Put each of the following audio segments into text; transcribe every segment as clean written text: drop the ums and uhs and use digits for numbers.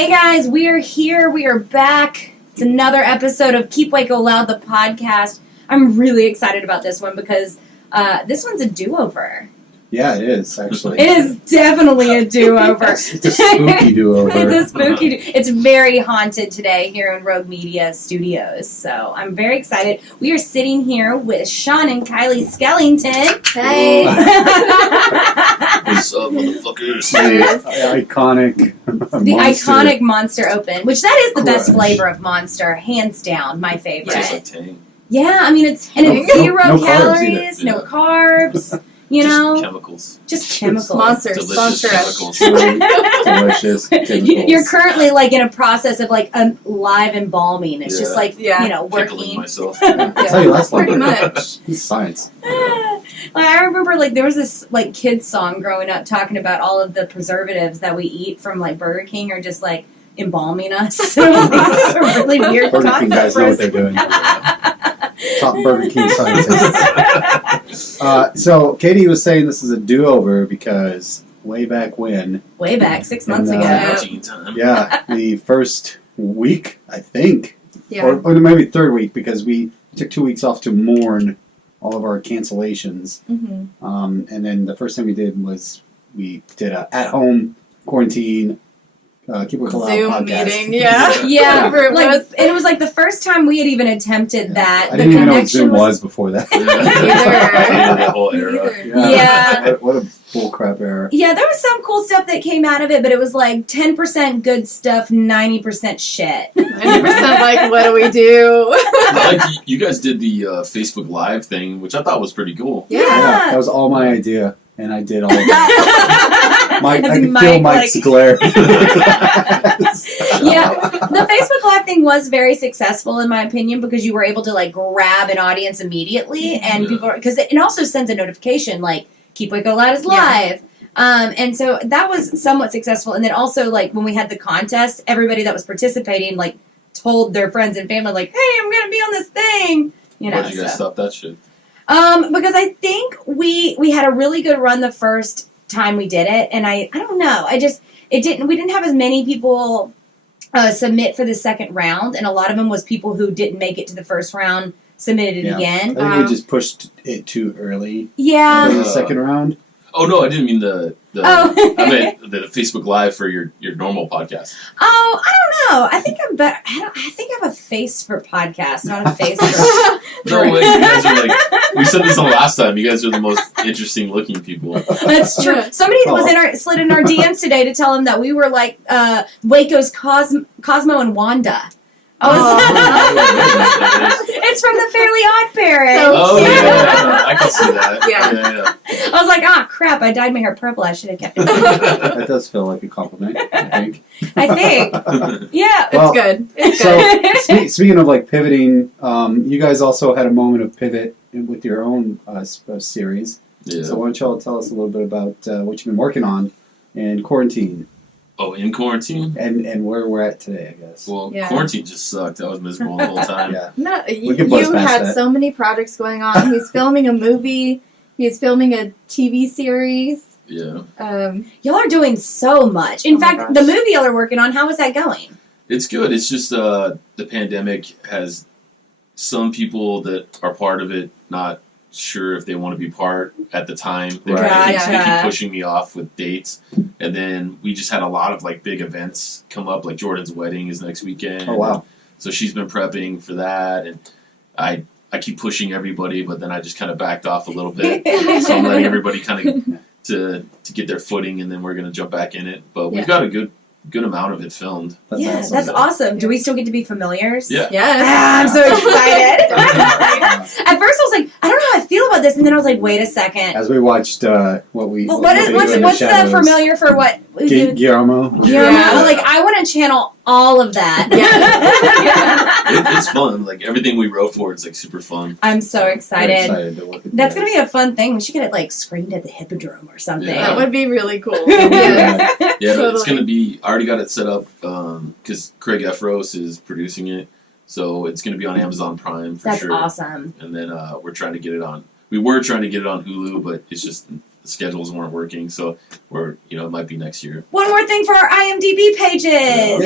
Hey guys, we are here. We are back. It's another episode of Keep Waco Loud, the podcast. I'm really excited about this one because this one's a do-over. Yeah, it is, actually. It is definitely a do-over. It's a spooky do-over. It's a spooky It's very haunted today here in Rogue Media Studios. So I'm very excited. We are sitting here with Sean and Kylie Skellington. Hey. What's up, motherfuckers? The iconic The iconic Monster Open, which that is the best Crush. flavor of Monster, hands down, my favorite. Tastes like Tang. Yeah, I mean it's No zero carbs calories, either. no Yeah. carbs, you know, Just chemicals. just chemicals. Monsters, Delicious sponsor us. chemicals. delicious chemicals. You're currently like in a process of like a live embalming. It's just Yeah. like Yeah. you know Pickling working. myself. That's how you last Pretty longer. much. It's science. Like, I remember like there was this like kids song growing up talking about all of the preservatives that we eat from like Burger King are just like embalming us. So it was like, this is a really weird Burger King concept guys for know us. what they're doing. Top Burger King scientists. So Katie was saying this is a do-over because way back when, Way back 6 months And, ago. Routine time. yeah, the first week, I think, Yeah. or maybe third week, because we took 2 weeks off to mourn all of our cancellations. Mm-hmm. And then the first thing we did was we did a at-home quarantine Keep It Loud Zoom podcast. meeting, yeah. Yeah, Whatever it like was. it was like the first time we had even attempted that. I The didn't even know what connection Zoom was was before that. The whole era. Either. What a bullcrap era. Yeah, there was some cool stuff that came out of it, but it was like 10% good stuff, 90% shit. 90% like, what do we do? Like you guys did the Facebook Live thing, which I thought was pretty cool. Yeah. That was all my idea, and I did all of it. I As could feel Mike, Mike's like- glare. Yeah, the Facebook Live thing was very successful in my opinion because you were able to like grab an audience immediately, and Yeah. people because it also sends a notification like Keep Waco Loud is Yeah. live. And so that was somewhat successful. And then also like when we had the contest, everybody that was participating like told their friends and family like, "Hey, I'm gonna be on this thing." You know, Why'd you guys stop that shit? because I think we had a really good run the first time we did it, and I don't know, we didn't have as many people submit for the second round, and a lot of them was people who didn't make it to the first round submitted it Yeah. again. I think we just pushed it too early Yeah. in the second round. Oh no, I didn't mean the Oh. I meant the Facebook Live for your normal podcast. Oh, I don't know. I think I'm better. I think I have a face for podcasts, not a face for. No way, you guys are like we said this on last time. You guys are the most interesting looking people. That's true. Somebody slid in our DMs today to tell him that we were like Waco's Cosmo and Wanda. It's from the Fairly Odd Parents. So Oh cute. yeah, I can see that. Yeah. I was like, crap, I dyed my hair purple. I should have kept it. That does feel like a compliment, I think. I think. Yeah. Well, It's good. It's So, good. speaking of like pivoting, you guys also had a moment of pivot with your own series. Yeah. So why don't y'all tell us a little bit about what you've been working on in quarantine Oh, in quarantine? and where we're at today, I guess. Well, Yeah. quarantine just sucked. I was miserable the whole time. Yeah. No, We can buzz you past had that. so many projects going on. He's filming a movie. He's filming a TV series. Yeah. Y'all are doing so much. In Oh my fact, gosh. the movie y'all are working on, how is that going? It's good. It's just the pandemic has some people that are part of it not sure if they want to be part at the time. They, Right. they Gotcha. keep pushing me off with dates. And then we just had a lot of like big events come up, like Jordan's wedding is next weekend. Oh, wow. So she's been prepping for that, and I keep pushing everybody, but then I just kind of backed off a little bit. So I'm letting everybody kind of to get their footing, and then we're gonna jump back in it. But we've got a good amount of it filmed. That's yeah, awesome. that's awesome. Do we still get to be familiars? Yeah. Yes. I'm so excited. At first I was like, I don't know how I feel about this, and then I was like, wait a second. As we watched what we Well, what we do in what's the shadows. familiar for what we do? Guillermo. Yeah. Like I want to channel all of that. It's fun. Like everything we wrote for, it's like super fun. I'm so Very excited. excited to work with That's you gonna guys. be a fun thing. We should get it like screened at the Hippodrome or something. Yeah. That would be really cool. Yeah. Yeah, Totally. it's gonna be. I already got it set up because Craig Efros is producing it, so it's gonna be on Amazon Prime for That's sure. awesome. And then we're trying to get it on. We were trying to get it on Hulu, but it's just the schedules weren't working, so we're it might be next year. One more thing for our IMDb pages.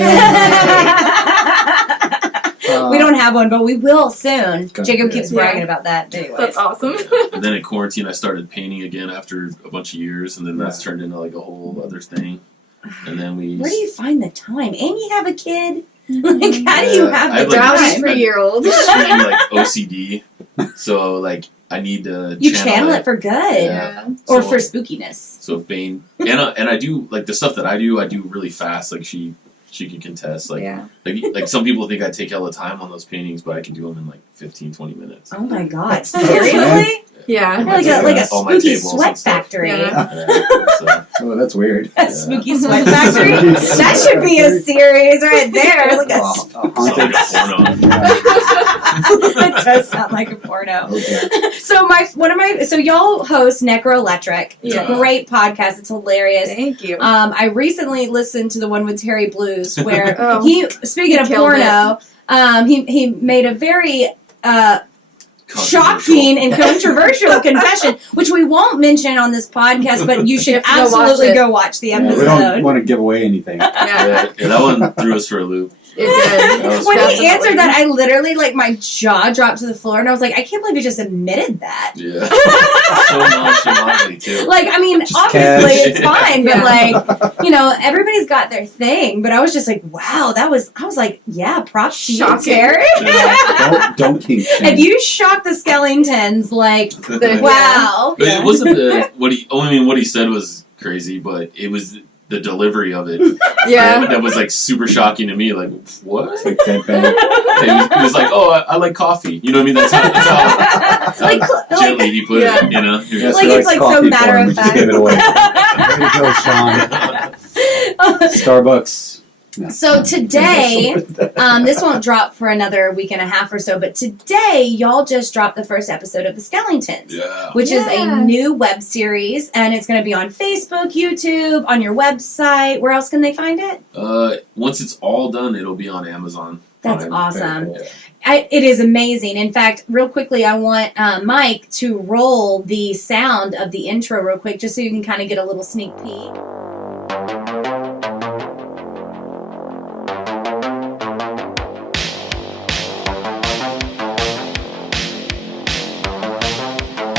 We don't have one, but we will soon. Okay. Jacob keeps Yeah. bragging about that. Anyways. That's awesome. And then in quarantine, I started painting again after a bunch of years, and then that's turned into like a whole other thing. And then we. Where do you find the time? And you have a kid. Like, how do you I have have, the like, time? 3-year-old. extreme like OCD, so like I need to. You channel it for good, Yeah. or So- for spookiness. So if Bane and I do like the stuff that I do really fast. Like she can contest. Like Yeah. like some people think I take hella time on those paintings, but I can do them in like 15-20 minutes. Oh my god! Seriously? Yeah. You're like a All my spooky tables and sweat stuff. factory. Yeah. So, Oh, that's weird. A Yeah. spooky sweat factory. That should be a series right there. Look at. Oh, sounds like a porno. That does sound like a porno. Okay. So y'all host Necro Electric. It's a Yeah. great podcast. It's hilarious. Thank you. I recently listened to the one with Terry Blues where Oh, speaking of killed porno, he made a very Controversial. shocking and controversial confession, which we won't mention on this podcast, but you should have to go watch absolutely it. go watch the Yeah, we episode. don't want to give away anything. Yeah. Yeah, that one threw us for a loop. It That did. was When he Definitely. answered that, I literally, like, my jaw dropped to the floor, and I was like, I can't believe he just admitted that. Yeah, so nonchalantly too. Like, I mean, Just obviously cash. it's fine, but Yeah. like, everybody's got their thing. But I was just like, wow, I was like, yeah, props to you, Shocking. Terry. Don't kink shame. If you shock the Skellington'S, like, The- wow. But it wasn't what he said was crazy, but it was the delivery of it Yeah. that was like super shocking to me. Like, what? It's like deadpan. He was like, oh, I like coffee. You know what I mean? That's how like, gently he put Yeah. it. You know. He was Yes, like he it's likes like so coffee matter for him. of We just fact. gave it away. Way to go, Sean. Starbucks. No. So today, this won't drop for another week and a half or so, but today y'all just dropped the first episode of the Skellington'S, Yeah. which is a Yeah. new web series, and it's going to be on Facebook, YouTube, on your website. Where else can they find it? Once it's all done, it'll be on Amazon. That's Fine. awesome. Very cool. It is amazing. In fact, real quickly, I want Mike to roll the sound of the intro real quick, just so you can kind of get a little sneak peek.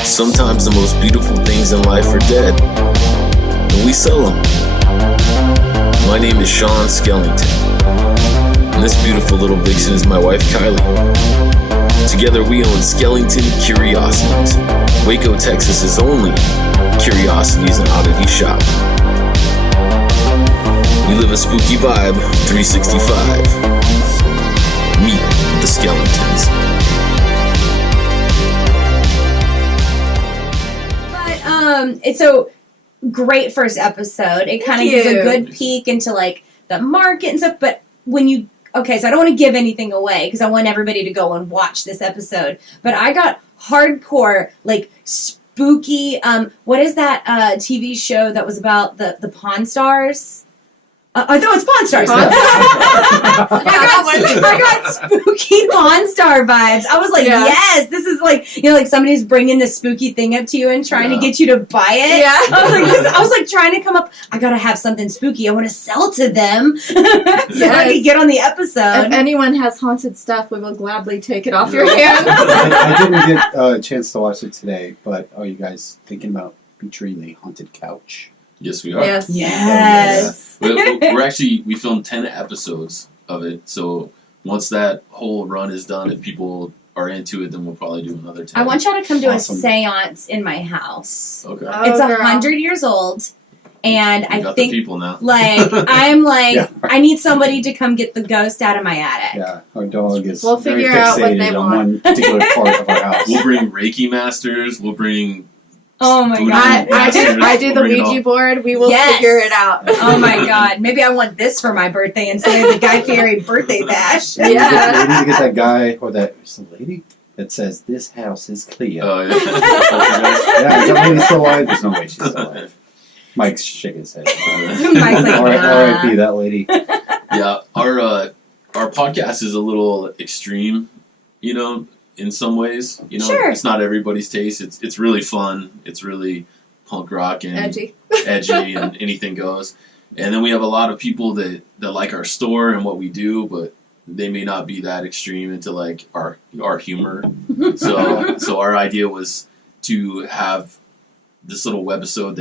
Sometimes the most beautiful things in life are dead, and we sell them. My name is Sean Skellington, and this beautiful little vixen is my wife Kylie. Together we own Skellington Curiosities, Waco, Texas's only curiosities and oddity shop. We live a spooky vibe 365. Meet the Skellington'S. It's so great first episode. It kind of Thank gives a you. good peek into like the market and stuff. But when you so I don't want to give anything away because I want everybody to go and watch this episode. But I got hardcore like spooky. What is that TV show that was about the Pawn Stars? I know it's Pawn Stars. Pawn I got spooky Pawn Star vibes. I was like, Yeah. yes, this is like like somebody's bringing this spooky thing up to you and trying to Yeah. get you to buy it. Yeah. I was like trying to come up. I gotta have something spooky. I want to sell to them so I can get on the episode. If anyone has haunted stuff, we will gladly take it off your hands. I didn't get a chance to watch it today, but are you guys thinking about featuring the haunted couch? Yes, we are. Yes. Yes. We filmed 10 episodes of it, so once that whole run is done, if people are into it, then we'll probably do another 10. I want y'all to come to Awesome. a seance in my house. Okay. Oh, It's girl. 100 years old, and We I got think the people now. like I'm like Yeah. I need somebody to come get the ghost out of my attic. Yeah, our dog is We'll very figure out what fixated they on want. one particular part of our house. We'll bring Reiki masters. We'll bring. Oh my Voodoo god. I do masters, the we'll bring it Ouija all. board. We will Yes. figure it out. Oh my god. Maybe I want this for my birthday instead of the Guy Fieri birthday bash. We need to Yeah. get- we need to get that guy or that is the lady that says this house is clear. Oh yeah. Yeah, is that lady still alive? There's no way she's still alive. Mike's shaking his head. Mike's like, All right, nah. R.I.P. that lady. Yeah, our podcast is a little extreme, in some ways. Sure. It's not everybody's taste. It's really fun. It's really punk rock and Edgy. and anything goes. And then we have a lot of people that like our store and what we do, but they may not be that extreme into like our humor. So our idea was to have this little webisode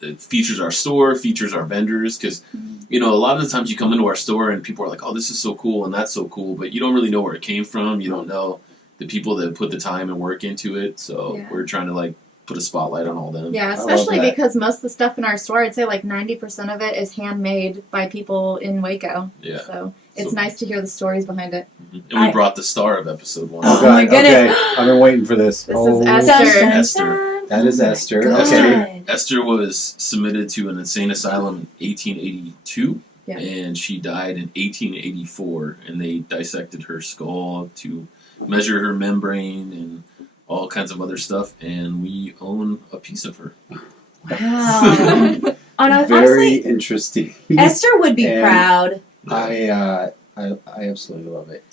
that features our store, features our vendors, because a lot of the times you come into our store and people are like, oh, this is so cool and that's so cool, but you don't really know where it came from. You don't know the people that put the time and work into it. So we're trying to like put a spotlight on all them. Yeah, especially because most of the stuff in our store, I'd say like 90% of it is handmade by people in Waco. Yeah. So it's nice to hear the stories behind it. And we brought the star of episode 1. Oh, my goodness. Okay. I've been waiting for this. This is Esther. Esther. That is Esther. God. Okay. Esther was submitted to an insane asylum in 1882, and she died in 1884, and they dissected her skull to measure her membrane and all kinds of other stuff, and we own a piece of her. Wow. Very Honestly, interesting. Esther would be And proud. I absolutely love it.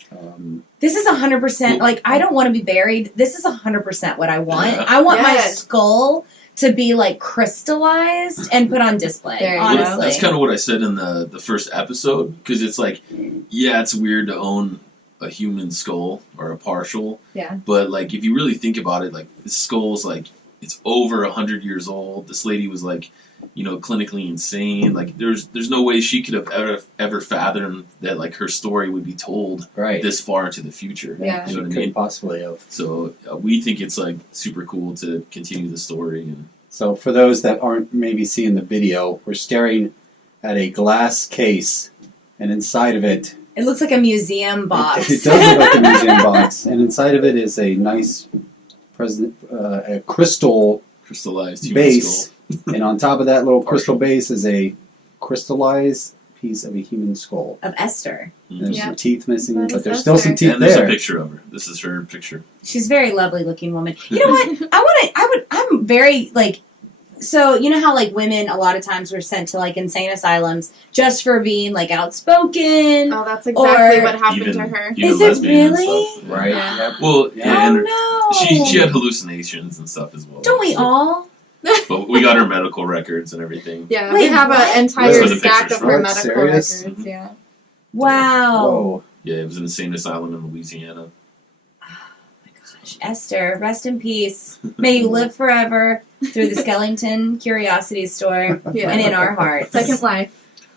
This is 100%. Like, I don't want to be buried. This is 100% what I want. Yeah. I want my Yes. skull to be like crystallized and put on display. There you go. Honestly, That's kind of what I said in the first episode, because it's like, yeah, it's weird to own a human skull or a partial, but like if you really think about it, like this skull's like it's over 100 years old. This lady was like, clinically insane. Like there's no way she could have ever fathomed that like her story would be told this far into the future. Yeah. You know what I Couldn't mean? possibly have. So we think it's like super cool to continue the story. And So for those that aren't maybe seeing the video, we're staring at a glass case, and inside of it, it looks like a museum box. it does look like a museum box, and inside of it is a nice a crystal crystallized human base, skull. and on top of that little crystal base is a crystallized piece of a human skull. Of Esther. And there's some Yep. teeth missing, That but is there's still some Esther. teeth And there's a there. picture of her. This is her picture. She's a very lovely looking woman. You know what? I'm very like. So, you know how, like, women a lot of times were sent to, like, insane asylums just for being, like, outspoken? Oh, that's exactly Or- what happened Even- to her. even Is it lesbian and really? stuff. Right. Yeah. Yep. Well, Yeah. yeah, and Oh, no. she had hallucinations and stuff as well. Don't we So- all? But we got her medical records and everything. Yeah, Wait, we have what? an That's entire where the stack picture's of her from. medical Serious? records. Yeah. Wow. Whoa. Yeah, it was an insane asylum in Louisiana. Gosh, Esther, rest in peace. May you live forever through the Skellington Curiosity Store Yeah. and in our hearts. Second life.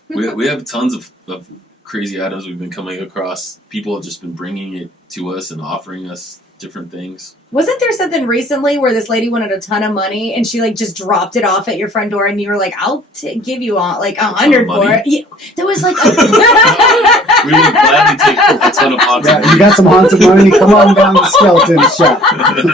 We have tons of crazy items we've been coming across. People have just been bringing it to us and offering us different things. Wasn't there something recently where this lady wanted a ton of money and she like just dropped it off at your front door and you were like, "I'll give you all like 100 money? for it." Yeah, there was like, We would gladly take a ton of haunted Yeah, you money. got some haunted money? Come on down to Skellington'S shop.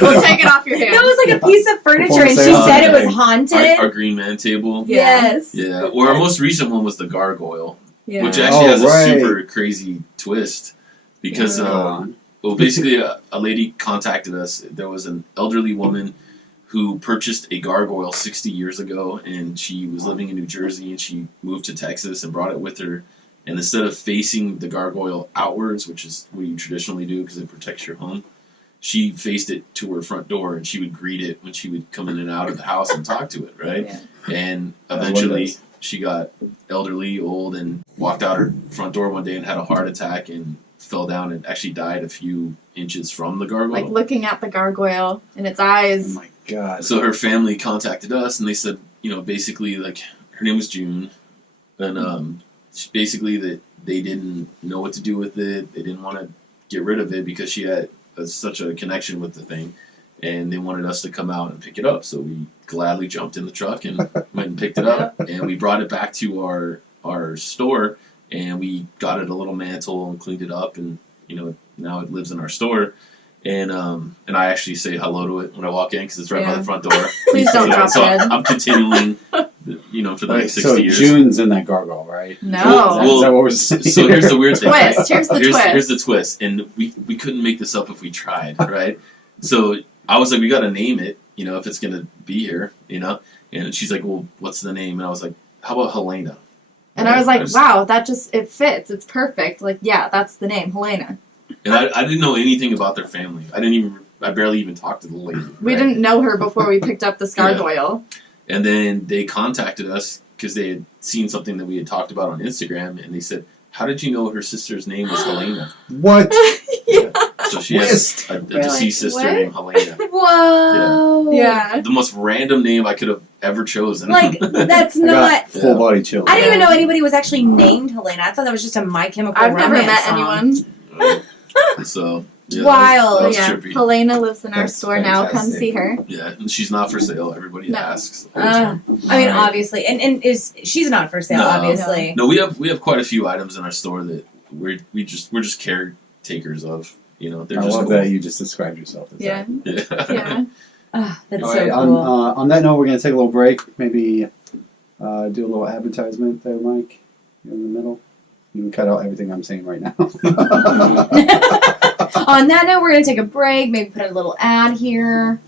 We'll take it off your hands. that was like a piece of furniture and she Performance said it was art. haunted. Our green man table. Yes. Yeah. Or our most recent one was the gargoyle, Yeah. which actually Oh, has right. a super crazy twist. Because well, basically, a lady contacted us. There was an elderly woman who purchased a gargoyle 60 years ago, and she was living in New Jersey, and she moved to Texas and brought it with her. And instead of facing the gargoyle outwards, which is what you traditionally do because it protects your home, she faced it to her front door, and she would greet it when she would come in and out of the house and talk to it, right? Yeah. And That's what it eventually, is. she got elderly, old, and walked out her front door one day and had a heart attack and fell down and actually died a few inches from the gargoyle. Like looking at the gargoyle in its Oh eyes. my God. So her family contacted us and they said, basically, like, her name was June, and basically that they didn't know what to do with it. They didn't want to get rid of it because she had such a connection with the thing, and they wanted us to come out and pick it up. So we gladly jumped in the truck and went and picked it up, and we brought it back to our store, and we got it a little mantle and cleaned it up, and now it lives in our store. And I actually say hello to it when I walk in because it's right by the front door. Please don't drop so dead. I'm continuing, for the next 60 so years. June's in that gargoyle, right? No. Well, Is that what we're saying? So here's the weird thing. Twist. Here's the twist. Here's the twist. And we couldn't make this up if we tried, right? So I was like, we got to name it, if it's going to be here, And she's like, well, what's the name? And I was like, how about Helena? And I was like, wow, it fits. It's perfect. Like, yeah, that's the name, Helena. And I didn't know anything about their family. I barely even talked to the lady. We right? didn't know her before we picked up this gargoyle. And then they contacted us because they had seen something that we had talked about on Instagram, and they said, "How did you know her sister's name was Helena?" What? So she has a deceased sister what? named Helena. Whoa. Yeah. The most random name I could have ever chosen. Like, that's I not. got full body chills. I didn't even know anybody was actually named Helena. I thought that was just a My Chemical I've Romance never met song. anyone. So yeah, Wild. That was Yeah. trippy. Helena lives in our That's store now. Come fantastic. see her. Yeah, and she's not for sale. Everybody No. asks. all the time. I mean, obviously, and she's not for sale, No. obviously. No, we have quite a few items in our store that we're just caretakers of. You know, they're I just love cool. that you just described yourself as Yeah. that. Yeah. Yeah. Ah, that's All so right, cool. on that note, we're going to take a little break. Maybe do a little advertisement there, Mike. You're in the middle. You can cut out everything I'm saying right now. On that note, we're going to take a break, maybe put a little ad here.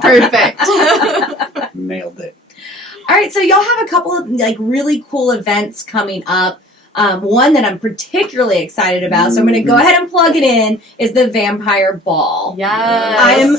Perfect. Nailed it. All right, so y'all have a couple of like really cool events coming up. One that I'm particularly excited about, so I'm going to go ahead and plug it in, is the Vampire Ball. Yes. I'm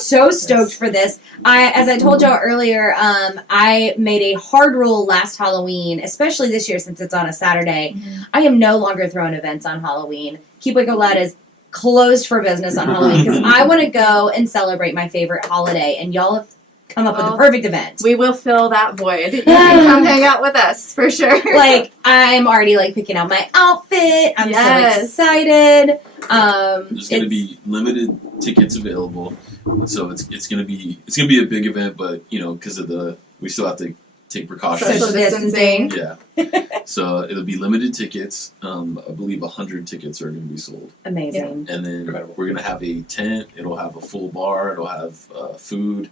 so stoked for this. As I told y'all earlier, I made a hard rule last Halloween, especially this year since it's on a Saturday. I am no longer throwing events on Halloween. Keep Waco Loud is closed for business on Halloween because I want to go and celebrate my favorite holiday, and y'all have come up with the perfect event. We will fill that void. You can come hang out with us for sure. Like, I'm already like picking out my outfit. I'm Yes. so excited. There's going to be limited tickets available, so it's going to be a big event. But you know, because of we still have to take precautions. Social distancing. Yeah. So it'll be limited tickets. I believe 100 tickets are going to be sold. Amazing. And then Incredible. we're going to have a tent. It'll have a full bar. It'll have food.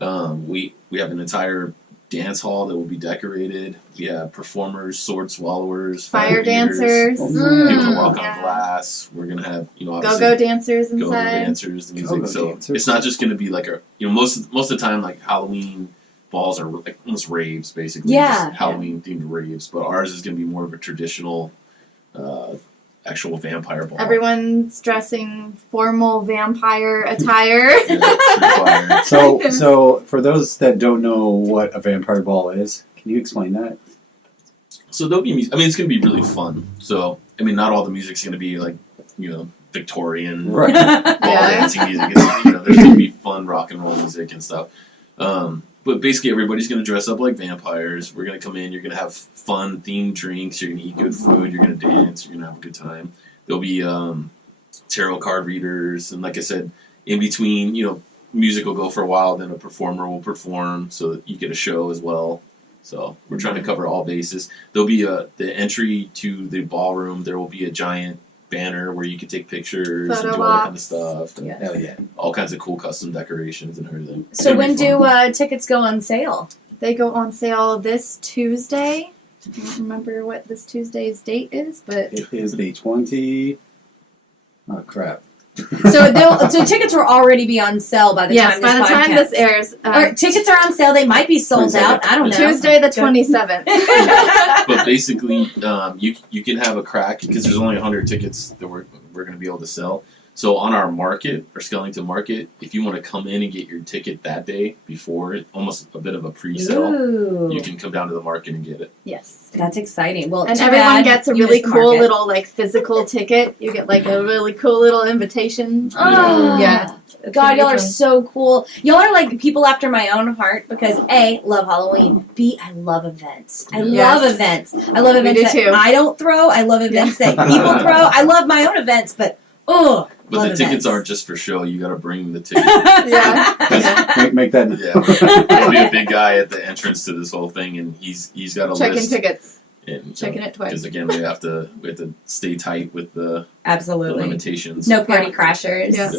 We have an entire dance hall that will be decorated. We have performers, sword swallowers, Fire eaters, dancers. Oh, people Mm. to walk Yeah. on glass. We're going to have, obviously, Go-go dancers go-go inside. dancers, the music. Go-go So dancers. it's not just going to be like most of the time, like Halloween balls are like almost raves, basically. Yeah. Just Halloween themed raves. But ours is going to be more of a traditional, actual vampire ball. Everyone's dressing formal vampire attire. Yeah, it's required. So for those that don't know what a vampire ball is, can you explain that? So there'll be music. I mean, it's going to be really fun. So, I mean, not all the music's going to be like, Victorian Right. ball dancing music. It's, there's going to be fun rock and roll music and stuff. But basically, everybody's going to dress up like vampires. We're going to come in. You're going to have fun themed drinks. You're going to eat good food. You're going to dance. You're going to have a good time. There'll be tarot card readers. And like I said, in between, music will go for a while. Then a performer will perform so that you get a show as well. So we're trying to cover all bases. There'll be the entry to the ballroom. There will be a giant banner where you can take pictures and do all that kind of ops. stuff. And Yes. Hell yeah. all kinds of cool custom decorations and everything. It's So gonna be when fun. do tickets go on sale? They go on sale this Tuesday. I don't remember what this Tuesday's date is, but It is the 20. Oh crap. So tickets will already be on sale by the yes, time by this the time podcast. this airs, Or tickets are on sale. They might be sold 27th. out. I don't know. Tuesday the 27th. But basically, you can have a crack because there's only 100 tickets that we're going to be able to sell. So on our market, our Skellington market, if you want to come in and get your ticket that day before it, almost a bit of a pre-sale, Ooh, you can come down to the market and get it. Yes. that's exciting. Well, And too everyone bad gets a you really missed the cool market. little physical ticket. You get a really cool little invitation. Oh, Yeah. God, y'all are fun. so cool. Y'all are like people after my own heart because A, love Halloween. B, I love events. I Yes. love events. I love We events do that too. I don't throw. I love events that people throw. I love my own events, but But love the tickets events. aren't just for show. You got to bring the ticket. Yeah. Make that. Yeah, there'll be a big guy at the entrance to this whole thing, and he's got a Checking list. tickets. And, Checking it twice. because again, we have to stay tight with the Absolutely. limitations. No party Yeah. crashers. Yeah.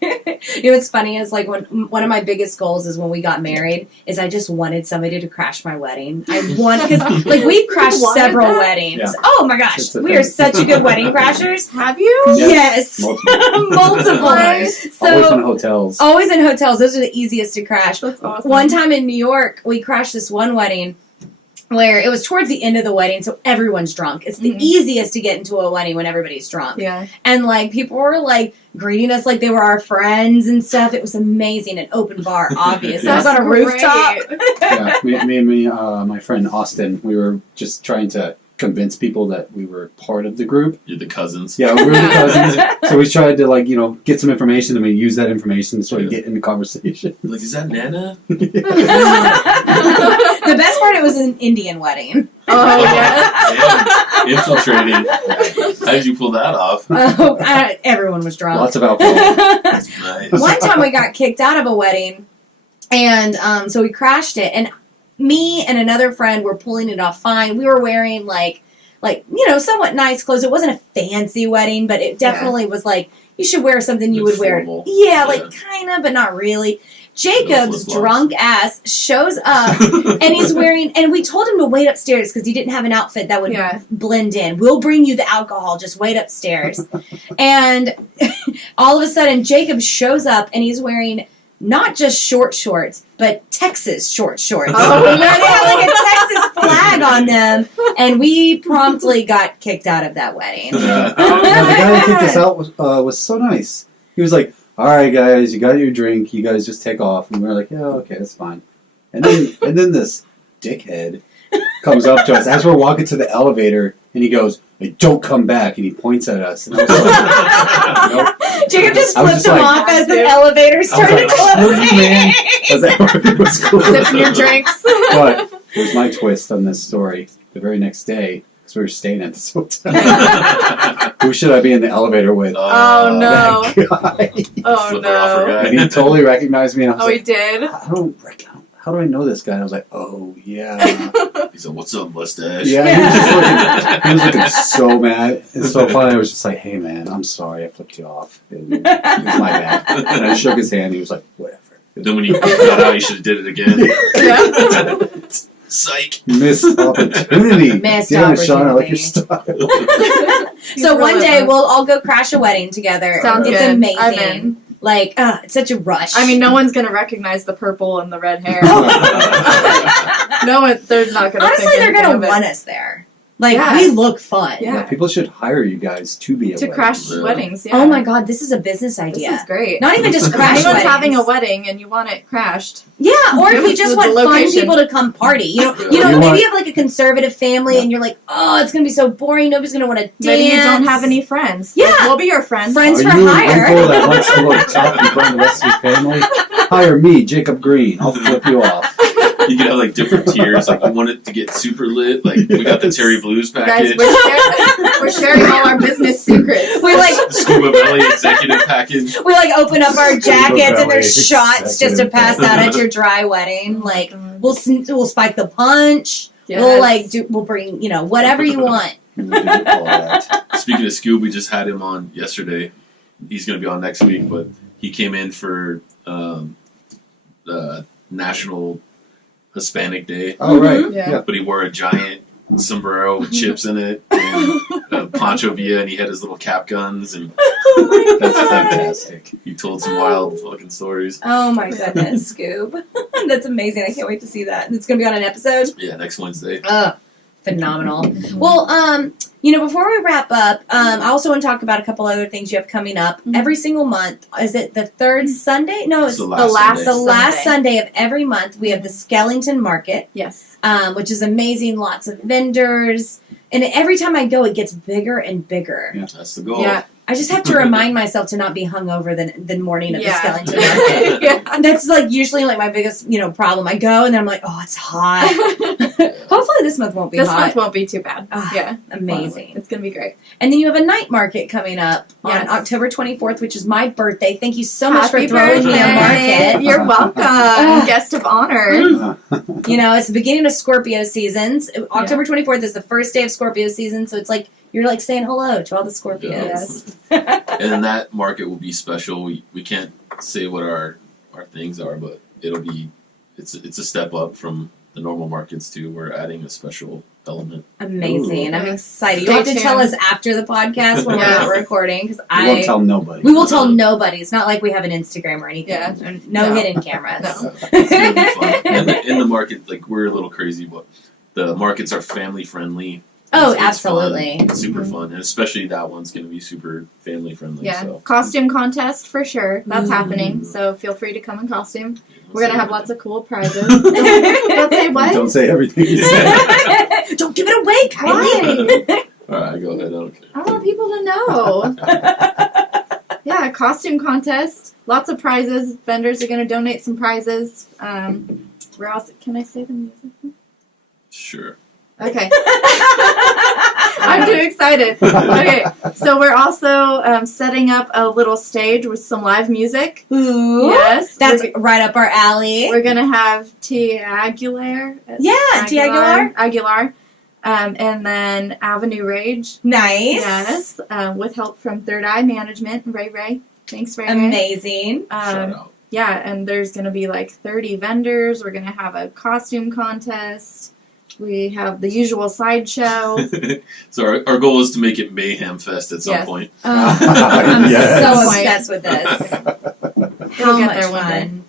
Yeah. What's funny is one of my biggest goals is when we got married is I just wanted somebody to crash my wedding. I want because we've crashed You wanted several that? weddings. Yeah. Oh my gosh, It's a we thing. are such a good wedding crashers. Have you? Yes, Multiple. multiple. Nice. Always in So hotels. always in hotels. Those are the easiest to crash. That's awesome. One time in New York, we crashed this one wedding. where it was towards the end of the wedding, so everyone's drunk. It's the easiest to get into a wedding when everybody's drunk. Yeah. And, like, people were, like, greeting us like they were our friends and stuff. It was amazing. An open bar, obviously. I was on a rooftop. Yeah, me and my friend Austin, we were just trying to convince people that we were part of the group. You're the cousins. Yeah, we were the cousins. So we tried to, like, get some information, and we use that information to sort of get into conversation. Like, is that Nana? The best part, it was an Indian wedding. Oh, yeah. Yeah. Infiltrating. How did you pull that off? Everyone was drunk. Lots of alcohol. Nice. One time we got kicked out of a wedding, and so we crashed it, and me and another friend were pulling it off fine. We were wearing like somewhat nice clothes. It wasn't a fancy wedding, but it definitely was like, you should wear something you would wear. Formal. Yeah, like kind of, but not really. Jacob's drunk ass shows up, and he's wearing, and we told him to wait upstairs because he didn't have an outfit that would blend in. We'll bring you the alcohol, just wait upstairs. And all of a sudden, Jacob shows up, and he's wearing not just short shorts, but Texas short shorts. Oh, They had like a Texas flag on them, and we promptly got kicked out of that wedding. The guy that kicked us out was so nice. He was like, "All right, guys, you got your drink. You guys just take off." And we were like, "Yeah, okay, that's fine." And then this dickhead comes up to us as we're walking to the elevator, and he goes, "Hey, don't come back!" And he points at us. And I was like, nope. Jacob just I was flipped just him like- off as the elevator started closing. Man. That was cool. Sipping your drinks. But here's my twist on this story. The very next day, because we were staying at this hotel, who should I be in the elevator with? Oh, no. That guy. Oh, Flipper offer no. guy. And he totally recognized me. And I was Oh, he like, did? how do I know this guy? And I was like, oh, yeah. He said, "What's up, mustache?" Yeah, he was looking so mad. It's so funny. I was just like, hey, man, I'm sorry I flipped you off. It was my bad. And I shook his hand. He was like, whatever. Then when he got out, he should have did it again. Yeah. Psych. Missed opportunity. Missed Damn it, Sean, I like your opportunity. style. So one day we'll all go crash a wedding together. Sounds it's good. amazing. I'm in. Like, it's such a rush. I mean, no one's going to recognize the purple and the red hair. No one, they're not going to honestly, they're going to want us there. Like, Yeah. we look fun. Yeah. People should hire you guys to be a to wedding. crash Yeah. weddings. Yeah. Oh my God, this is a business This idea. is great. Not even just If crash anyone's weddings. having a wedding and you want it crashed. Yeah, or if Give you us just the want fun location. people to come party. You know, You maybe want- you have like a conservative family and you're like, oh, it's going to be so boring. Nobody's going to want to dance. Maybe you don't have any friends. Yeah. We'll be your friends. Friends Are for you hire. an uncle that wants to look tough in front of the rest of your family? Hire me, Jacob Green. I'll flip you off. You can have like different tiers. Like you want it to get super lit. Like we got the Terry Blues Guys, package, we're sharing all our business secrets. We like the Scuba Belly executive package. we like open up our jackets and there's Belly shots just to pass out at your dry wedding. Like we'll spike the punch. Yes. We'll bring whatever you want. We do all that. Speaking of Scoob, we just had him on yesterday. He's going to be on next week, but he came in for National Hispanic Day. Oh, right. Yeah. Yeah. But he wore a giant sombrero with chips in it and a Pancho Villa, and he had his little cap guns, and That's fantastic. he told some wild fucking stories. Oh my goodness, Scoob. That's amazing. I can't wait to see that. It's going to be on an episode. Yeah, next Wednesday. Phenomenal. Well, before we wrap up, I also want to talk about a couple other things you have coming up. Mhm. Every single month, is it the third Sunday? No, it's the the last last Sunday. Sunday of every month. We have the Skellington Market, Yes. which is amazing. Lots of vendors. And every time I go, it gets bigger and bigger. Yeah. That's the goal. Yeah. I just have to remind myself to not be hungover the morning of Yeah. the Skellington Market. Yeah. And that's like usually like my biggest problem. I go and then I'm like, oh, it's hot. Hopefully this month won't be This hot. month won't be too bad. Ah, Yeah. Amazing. It's going to be great. And then you have a night market coming up on Yes. October 24th, which is my birthday. Thank you so much Happy for throwing me a birthday. market. You're welcome. Guest of honor. It's the beginning of Scorpio seasons. October 24th is the first day of Scorpio season, so it's like you're like saying hello to all the Scorpios. And then that market will be special. We can't say what our things are, but it's a step up from the normal markets too. We're adding a special element. Amazing. Ooh. I'm excited. Stay You have to tell tuned. us after the podcast when Yes. we're not recording because We won't tell nobody. we will tell nobody. It's not like we have an Instagram or anything. Yeah. No No. hidden cameras. No. It's gonna be fun. And in the market, like we're a little crazy, but the markets are family friendly. Oh, It's absolutely. fun. It's super fun, and especially that one's going to be super family friendly. Yeah, So. costume contest for sure. That's Ooh. happening. So feel free to come in costume. We're gonna have lots of cool prizes. Don't Don't say what? Don't say everything you say. Don't give it away, Kylie. All right, go ahead. I don't care. I want people to know. Yeah, costume contest. Lots of prizes. Vendors are gonna donate some prizes. We're also. Can I say the music? Sure. Okay. I'm too excited. Okay, so we're also setting up a little stage with some live music. Ooh. Yes, That's right up our alley. we're gonna have T. Aguilar. Yeah, T. Aguilar. Aguilar. And then Avenue Rage. Nice. Yes, with help from Third Eye Management. Ray. Thanks, Ray. Amazing. Shout out. Yeah, and there's gonna be like 30 vendors. We're gonna have a costume contest. We have the usual sideshow. So our goal is to make it Mayhem Fest at some Yes. point. I'm Yes. so obsessed with this. How We'll get much there one day. fun.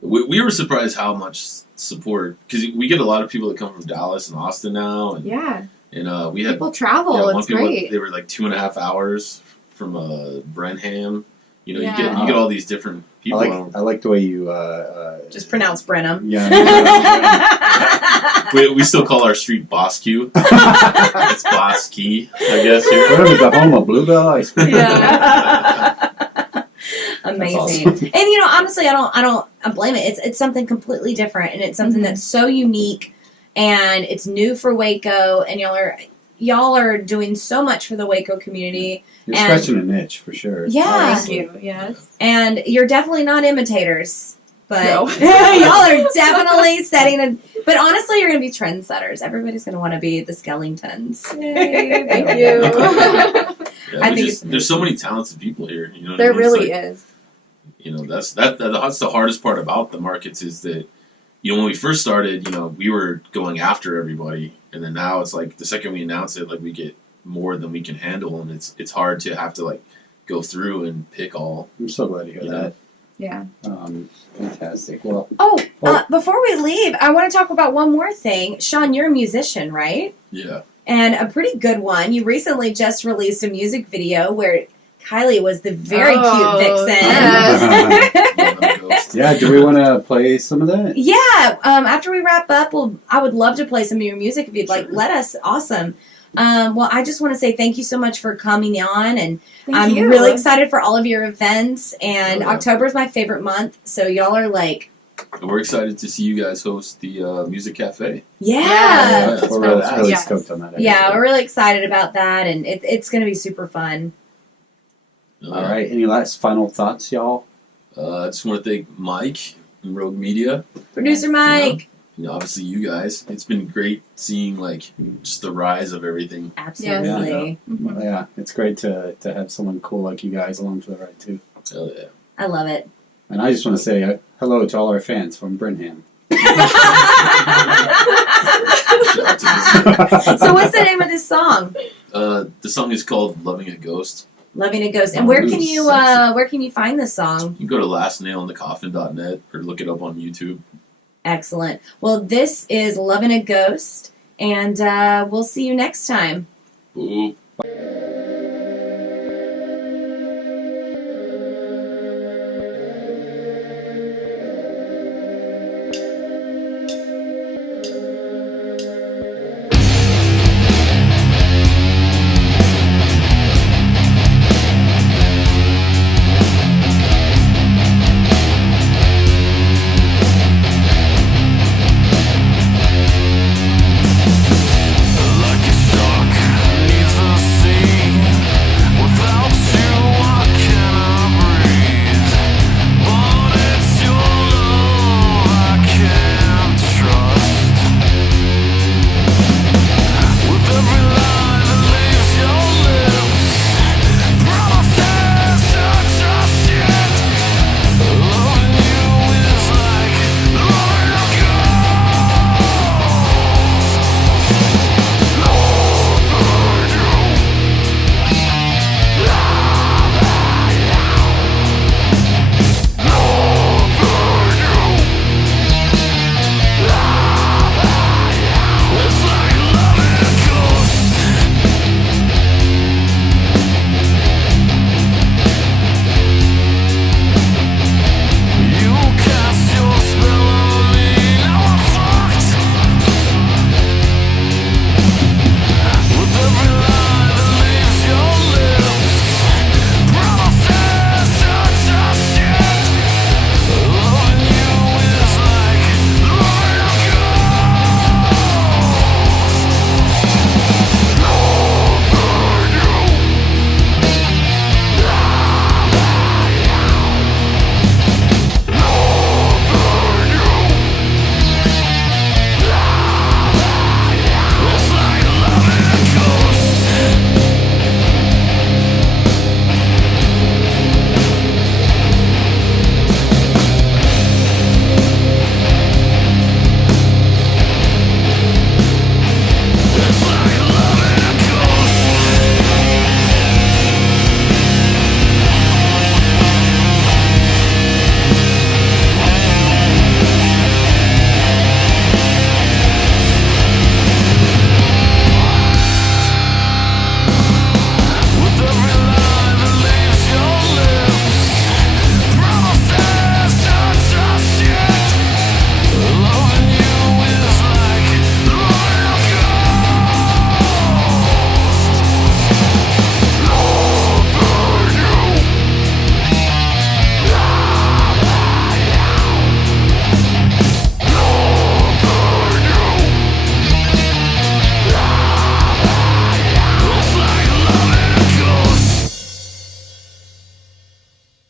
We were surprised how much support, because we get a lot of people that come from Dallas and Austin now, and Yeah, we had people travel. one It's people great. they were like 2.5 hours from Brenham. You know, Yeah. you get all these different people. I like the way you Just pronounce Brenham. yeah. We still call our street Boss Q. It's Boss Key, I guess. Here. What is the home of Bluebell Ice Cream? Amazing. Awesome. And honestly, I blame it. It's something completely different, and it's something that's so unique, and it's new for Waco, and y'all are doing so much for the Waco community. You're And- scratching a niche for sure. Yeah. Thank you. Yes. And you're definitely not imitators, but No. y'all are definitely setting a. But honestly, you're going to be trendsetters. Everybody's going to want to be the Skellington'S. Yay, thank you. Yeah, I think there's so many talented people here. You know what There I mean? It's really like, is. You know, that's the hardest part about the markets is that, when we first started, we were going after everybody, and then now it's like the second we announce it, like we get more than we can handle, and it's hard to have to like go through and pick all. I'm so glad to hear You that. Yeah. Fantastic. Well, Before we leave, I want to talk about one more thing. Sean, you're a musician, right? Yeah. And a pretty good one. You recently just released a music video where Kylie was the very cute vixen. Yes. yeah. Do we want to play some of that? Yeah. After we wrap up, I would love to play some of your music if you'd like. Sure. Let us. Awesome. Well, I just want to say thank you so much for coming on, and Thank I'm you. really excited for all of your events. And Oh, yeah. October is my favorite month, so y'all are like, And we're excited to see you guys host the Music Cafe. yeah. Yes. That's We're really, badass. really Yes. stoked on that. Yeah, we're really excited about that, and it's going to be super fun. All right. Any last final thoughts, y'all? I just want to thank Mike and Rogue Media. Producer Mike. Obviously you guys. It's been great seeing like just the rise of everything. Absolutely. Mhm. Yeah, it's great to have someone cool like you guys along for the ride too. Hell yeah. I love it. And I just want to say hello to all our fans from Brenham. So what's the name of this song? The song is called "Loving a Ghost." Loving a Ghost. And where can you find this song? You can go to lastnailinthecoffin.net or look it up on YouTube. Excellent. Well, this is Loving a Ghost, and we'll see you next time. Boop.